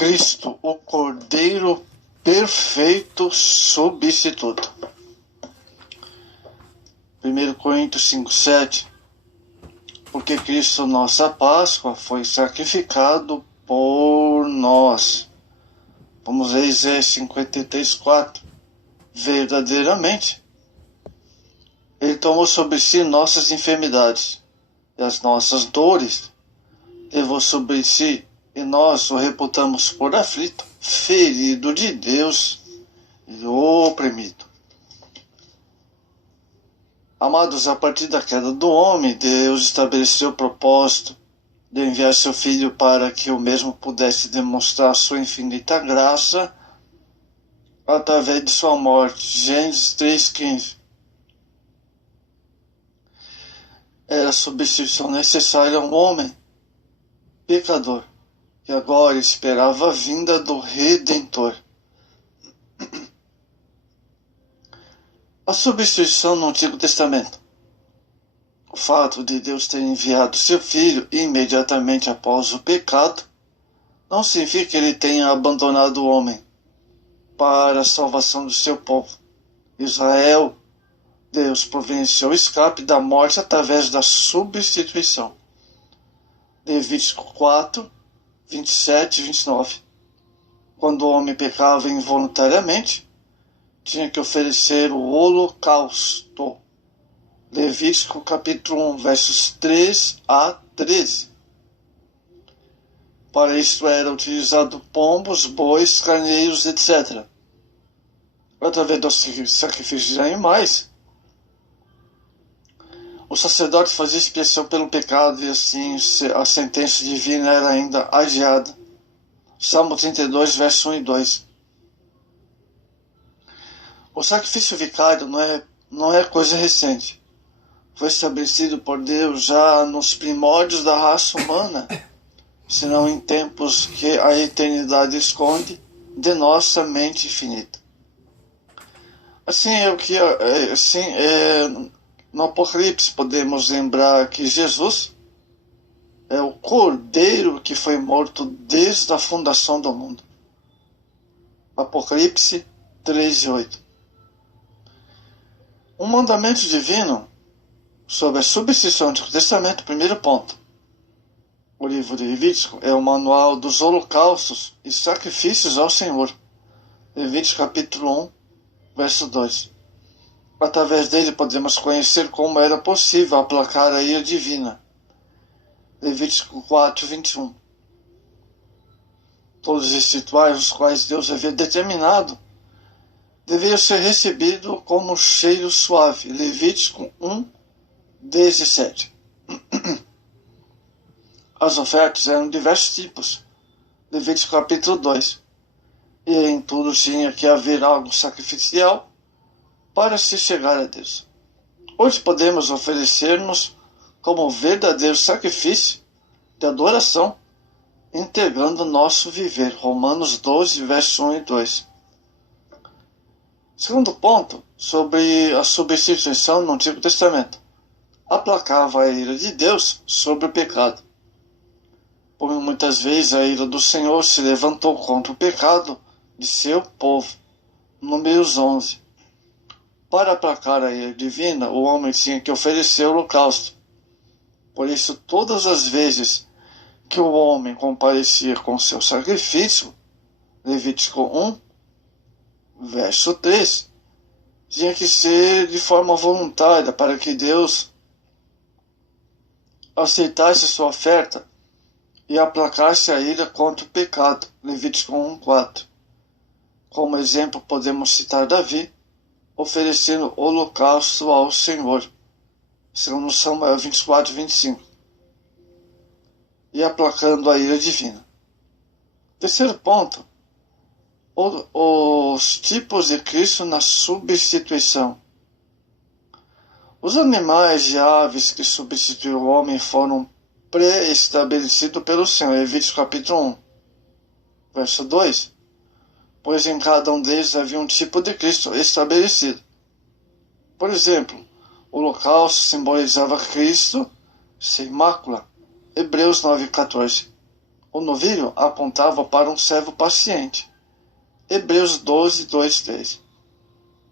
Cristo, o Cordeiro perfeito substituto. 1 Coríntios 5:7. Porque Cristo, nossa Páscoa, foi sacrificado por nós. Vamos ler Isaías 53:4. Verdadeiramente, Ele tomou sobre si nossas enfermidades e as nossas dores, levou sobre si, e nós o reputamos por aflito, ferido de Deus e oprimido. Amados, a partir da queda do homem, Deus estabeleceu o propósito de enviar seu Filho para que o mesmo pudesse demonstrar sua infinita graça através de sua morte. Gênesis 3:15. Era a substituição necessária a um homem pecador, que agora esperava a vinda do Redentor. A substituição no Antigo Testamento. O fato de Deus ter enviado seu Filho imediatamente após o pecado não significa que ele tenha abandonado o homem para a salvação do seu povo. Israel, Deus providenciou o escape da morte através da substituição. Levítico 4, 27 e 29. Quando o homem pecava involuntariamente, tinha que oferecer o holocausto. Levítico capítulo 1, versos 3 a 13. Para isto era utilizado pombos, bois, carneiros, etc. Através dos sacrifícios de animais, o sacerdote fazia expiação pelo pecado e assim a sentença divina era ainda adiada. Salmo 32, versos 1 e 2. O sacrifício vicário não é coisa recente. Foi estabelecido por Deus já nos primórdios da raça humana, senão em tempos que a eternidade esconde de nossa mente infinita. No Apocalipse podemos lembrar que Jesus é o Cordeiro que foi morto desde a fundação do mundo. Apocalipse 3:8. Um mandamento divino sobre a substituição do Antigo Testamento. Primeiro ponto. O livro de Levítico é o manual dos holocaustos e sacrifícios ao Senhor. Levítico capítulo 1, verso 2. Através dele podemos conhecer como era possível aplacar a ira divina. Levítico 4, 21. Todos esses rituais, os quais Deus havia determinado, deveriam ser recebidos como cheiro suave. Levítico 1, 17. As ofertas eram de diversos tipos. Levítico capítulo 2. E em tudo tinha que haver algo sacrificial para se chegar a Deus. Hoje podemos oferecer-nos como verdadeiro sacrifício de adoração, entregando nosso viver. Romanos 12, versos 1 e 2. Segundo ponto, sobre a substituição no Antigo Testamento. Aplacava a ira de Deus sobre o pecado. Por muitas vezes a ira do Senhor se levantou contra o pecado de seu povo. Números 11. Para aplacar a ira divina, o homem tinha que oferecer o holocausto. Por isso, todas as vezes que o homem comparecia com seu sacrifício, Levítico 1, verso 3, tinha que ser de forma voluntária para que Deus aceitasse sua oferta e aplacasse a ira contra o pecado. Levítico 1, 4. Como exemplo, podemos citar Davi, oferecendo holocausto ao Senhor, segundo Samuel 24, 25, e aplacando a ira divina. Terceiro ponto, os tipos de Cristo na substituição. Os animais e aves que substituíram o homem foram pré-estabelecidos pelo Senhor. Levítico capítulo 1, verso 2. Pois em cada um deles havia um tipo de Cristo estabelecido. Por exemplo, o holocausto simbolizava Cristo sem mácula. Hebreus 9:14. O novilho apontava para um servo paciente. Hebreus 12, 2, 3.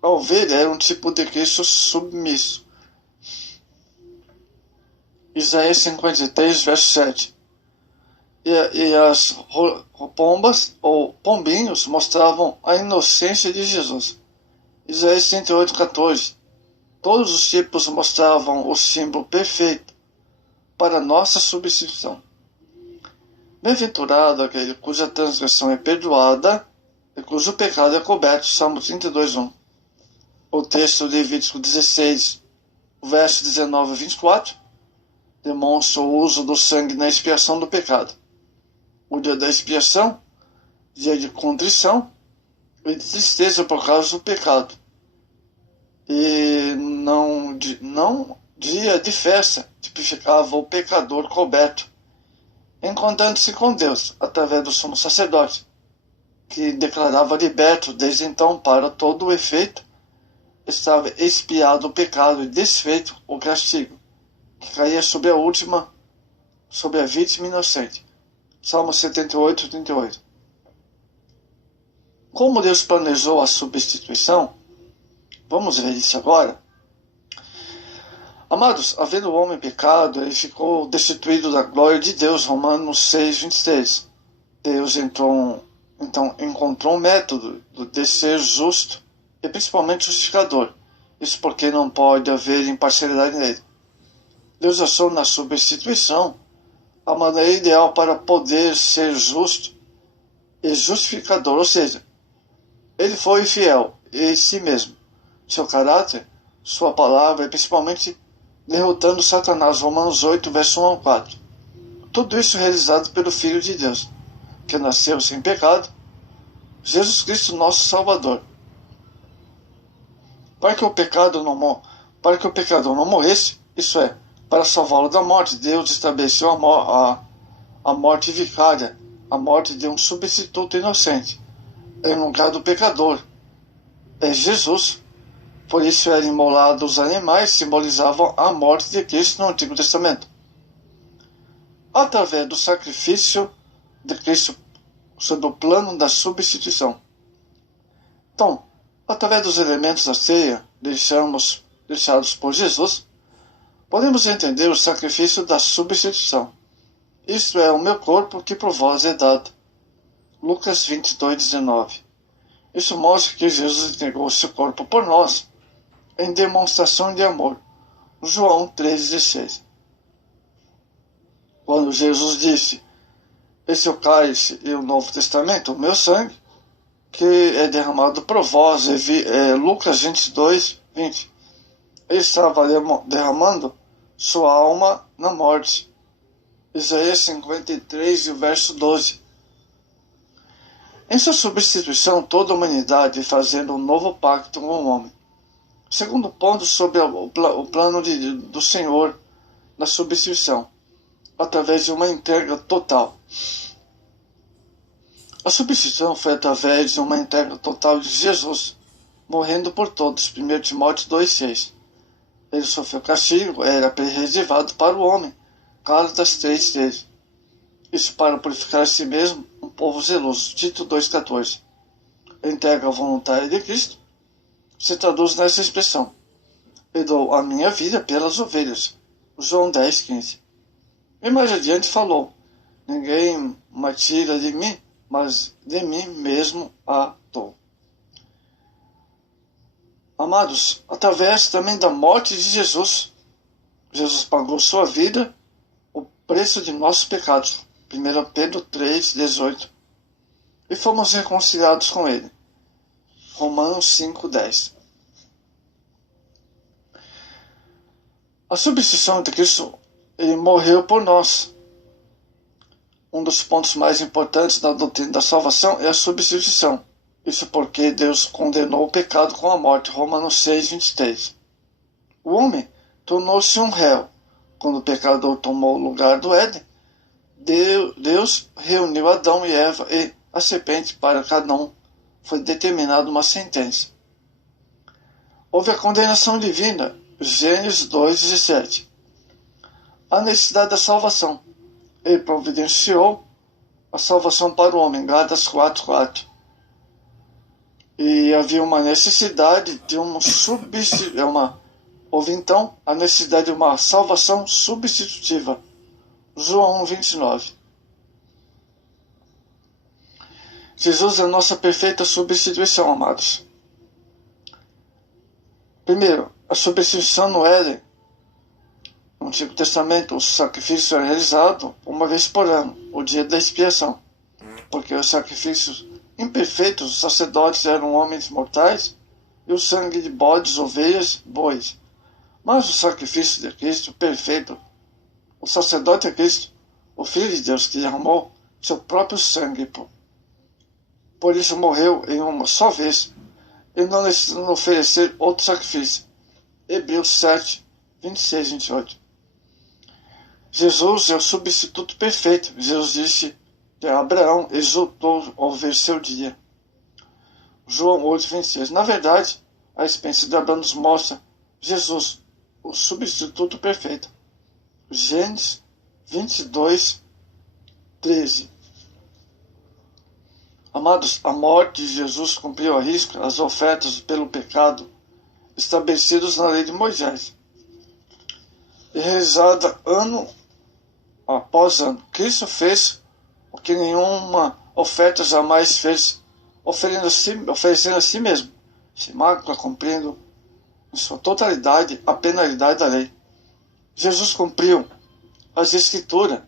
A ovelha era um tipo de Cristo submisso. Isaías 53, verso 7. E as pombas ou pombinhos mostravam a inocência de Jesus. Isaías 38, 14. Todos os tipos mostravam o símbolo perfeito para nossa substituição. Bem-aventurado aquele cuja transgressão é perdoada e cujo pecado é coberto. Salmo 32, 1. O texto de Levítico 16, verso 19 a 24, demonstra o uso do sangue na expiação do pecado. O dia da expiação, dia de contrição e de tristeza por causa do pecado. E não dia de festa, tipificava o pecador coberto, encontrando-se com Deus através do sumo sacerdote, que declarava liberto desde então para todo o efeito, estava expiado o pecado e desfeito o castigo, que caía sobre a vítima inocente. Salmo 78, 38. Como Deus planejou a substituição? Vamos ver isso agora. Amados, havendo o homem pecado, ele ficou destituído da glória de Deus. Romanos 6, 23. Deus então encontrou um método de ser justo e principalmente justificador. Isso porque não pode haver imparcialidade nele. Deus achou na substituição a maneira ideal para poder ser justo e justificador, ou seja, ele foi fiel em si mesmo, seu caráter, sua palavra e principalmente derrotando Satanás. Romanos 8, verso 1 a 4. Tudo isso realizado pelo Filho de Deus, que nasceu sem pecado, Jesus Cristo, nosso Salvador. Para que o pecador não morresse, isso é, para salvá-lo da morte, Deus estabeleceu a morte vicária, a morte de um substituto inocente, em lugar do pecador. É Jesus. Por isso eram imolados os animais, simbolizavam a morte de Cristo no Antigo Testamento. Através do sacrifício de Cristo, sob o plano da substituição. Então, através dos elementos da ceia deixados por Jesus, podemos entender o sacrifício da substituição. Isto é o meu corpo que por vós é dado. Lucas 22, 19. Isso mostra que Jesus entregou o seu corpo por nós, em demonstração de amor. João 3,16. Quando Jesus disse: esse é o cálice e o Novo Testamento, o meu sangue, que é derramado por vós, Lucas 22, 20. Ele estava derramando sua alma na morte. Isaías 53, e o verso 12. Em sua substituição, toda a humanidade fazendo um novo pacto com o homem. Segundo ponto sobre o plano do Senhor na substituição, através de uma entrega total. A substituição foi através de uma entrega total de Jesus, morrendo por todos. 1 Timóteo 2,6. Ele sofreu castigo, era reservado para o homem. Gálatas 3,13. Isso para purificar a si mesmo, um povo zeloso. Tito 2,14. A entrega voluntária de Cristo se traduz nessa expressão: eu dou a minha vida pelas ovelhas. João 10,15. E mais adiante falou: ninguém me tira de mim, mas de mim mesmo a dou. Amados, através também da morte de Jesus, Jesus pagou sua vida, o preço de nossos pecados. 1 Pedro 3,18. E fomos reconciliados com ele. Romanos 5,10. A substituição de Cristo, ele morreu por nós. Um dos pontos mais importantes da doutrina da salvação é a substituição. Isso porque Deus condenou o pecado com a morte. Romanos 6,23. O homem tornou-se um réu. Quando o pecador tomou o lugar do Éden, Deus reuniu Adão e Eva e a serpente. Para cada um foi determinada uma sentença. Houve a condenação divina. Gênesis 2,17. A necessidade da salvação. Ele providenciou a salvação para o homem, Gálatas 4:4. E havia uma necessidade de um substituto, houve então a necessidade de uma salvação substitutiva, João 1:29. Jesus é a nossa perfeita substituição, amados. Primeiro, a substituição no Éden. No Antigo Testamento, o sacrifício era realizado uma vez por ano, o dia da expiação, porque os sacrifícios imperfeitos, os sacerdotes eram homens mortais, e o sangue de bodes, ovelhas, bois. Mas o sacrifício de Cristo perfeito, o sacerdote é Cristo, o Filho de Deus, que derramou seu próprio sangue, por isso morreu em uma só vez, e não necessitando oferecer outro sacrifício. Hebreus 7:26-28. Jesus é o substituto perfeito. Jesus disse que Abraão exultou ao ver seu dia. João 8:26. Na verdade, a experiência de Abraão nos mostra Jesus, o substituto perfeito. Gênesis 22:13. Amados, a morte de Jesus cumpriu à risca as ofertas pelo pecado estabelecidas na lei de Moisés, e realizada ano após ano. Cristo fez o que nenhuma oferta jamais fez, oferecendo a si mesmo, sem mácula, cumprindo em sua totalidade a penalidade da lei. Jesus cumpriu as Escrituras.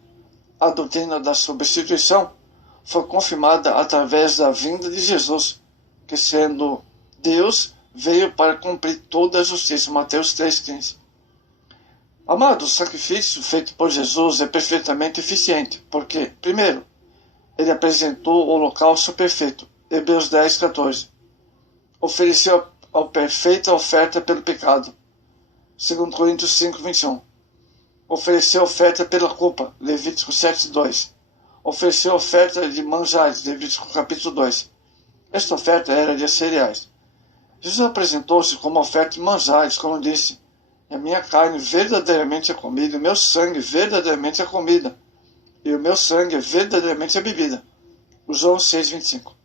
A doutrina da substituição foi confirmada através da vinda de Jesus, que, sendo Deus, veio para cumprir toda a justiça. Mateus 3:15. Amado, o sacrifício feito por Jesus é perfeitamente eficiente, porque, primeiro, ele apresentou o holocausto perfeito, Hebreus 10:14. Ofereceu a perfeita oferta pelo pecado, 2 Coríntios 5:21. Ofereceu oferta pela culpa, Levítico 7:2. Ofereceu oferta de manjares, Levítico capítulo 2. Esta oferta era de cereais. Jesus apresentou-se como oferta de manjares, como disse: a minha carne verdadeiramente é comida, o meu sangue verdadeiramente é comida, e o meu sangue é verdadeiramente a bebida. João 6:25.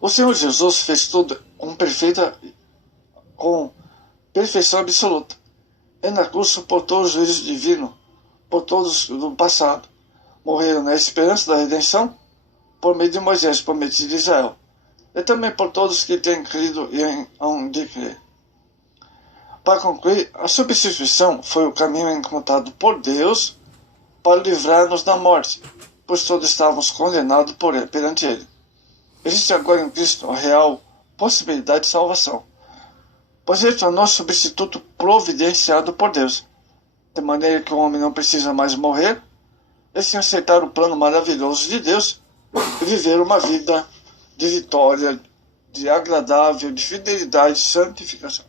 O Senhor Jesus fez tudo com perfeição absoluta. E na cruz suportou o juízo divino por todos do passado. Morreram na esperança da redenção por meio de Moisés, prometido de Israel, e também por todos que têm crido e hão de crer. Para concluir, a substituição foi o caminho encontrado por Deus para livrar-nos da morte, pois todos estávamos condenados perante Ele. Existe agora em Cristo a real possibilidade de salvação, pois Ele tornou substituto providenciado por Deus, de maneira que o homem não precisa mais morrer, e sim aceitar o plano maravilhoso de Deus e viver uma vida de vitória, de agradável, de fidelidade e santificação.